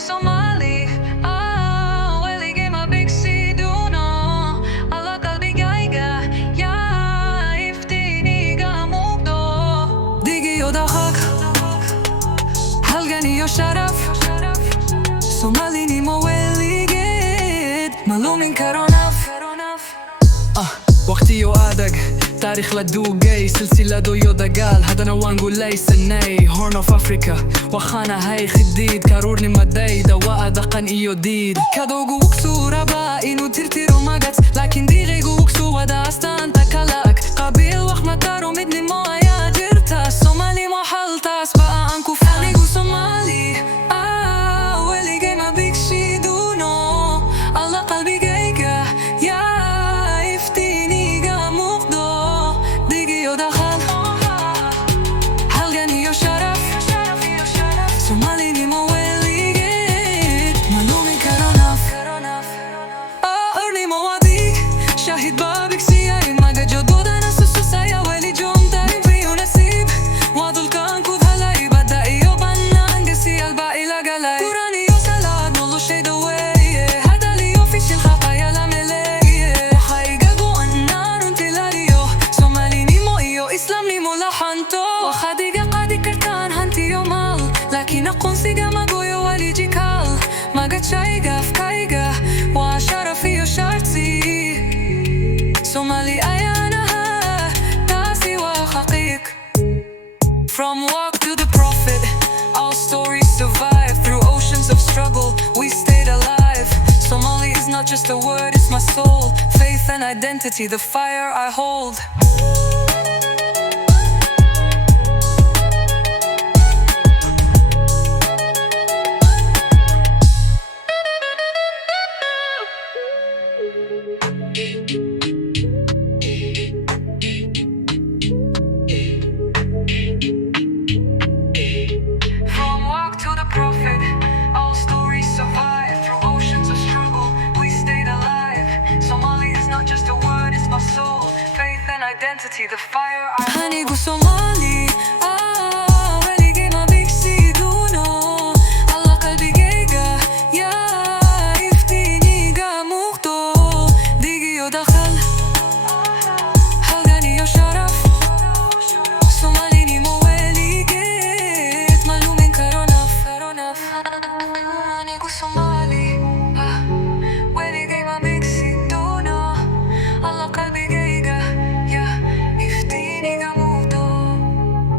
Somali weligay mabigsiduno alla qalbigayga yaa iftiiniga muuqdo dhiig iyo dhaqaaq halgan iyo sharaf Somalinimo weligeed ma lumin karo naf waqtiyo adag taariikh la duugay silsilado iyo dagaal haddana waan guulaysanay Horn of Africa waxaanahay khidiid karuurnimadayda waa dhaqan iyo diid kadowgu wuxuu rabaa inuu tirtiro magac laakiin dhiiqaygu wuxuu wadaa astaanta kala ag qabiil wax ma taro midnimo ayaa jirta Somalimo haltaas ba aan ku anigu Somali weligay ma bigsiduno alla qalbigayga yaa iftiiniga muuqdo dhiig iyo dhaqaaq halgan iyo sharaf Somalinimo weligeed ma lumin karo naf ornimo waa dhiig shahid baa bigsiyay magajoododana sususaya weli joomtarin fiyu nasiib waa dulkaan ku dhalay badda iyo banaanka siyal baa ilagalay Quraan iyo salaad noloshayda weeye hadal iyo fishil qaqaya la meleeye waxaa iga go'an inaan runta ilaaliyo Somalinimo iyo Islaamnimo la hanto waxaad iga qaadi kartaan hantiyo maal laakiin aqoonsiga magoyo walijikaal magacayga afkayga waa sharaf iyo sharti Somali ayaan ahaa taasi waa xaqiiq From work to the prophet our stories survive through oceans of struggle we stayed alive Somali is not just a word it's my soul faith and identity the fire I hold From work to the prophet, all stories survive through oceans of struggle. We stayed alive. Somali is not just a word, it's my soul, faith and identity, the fire I anigu Somali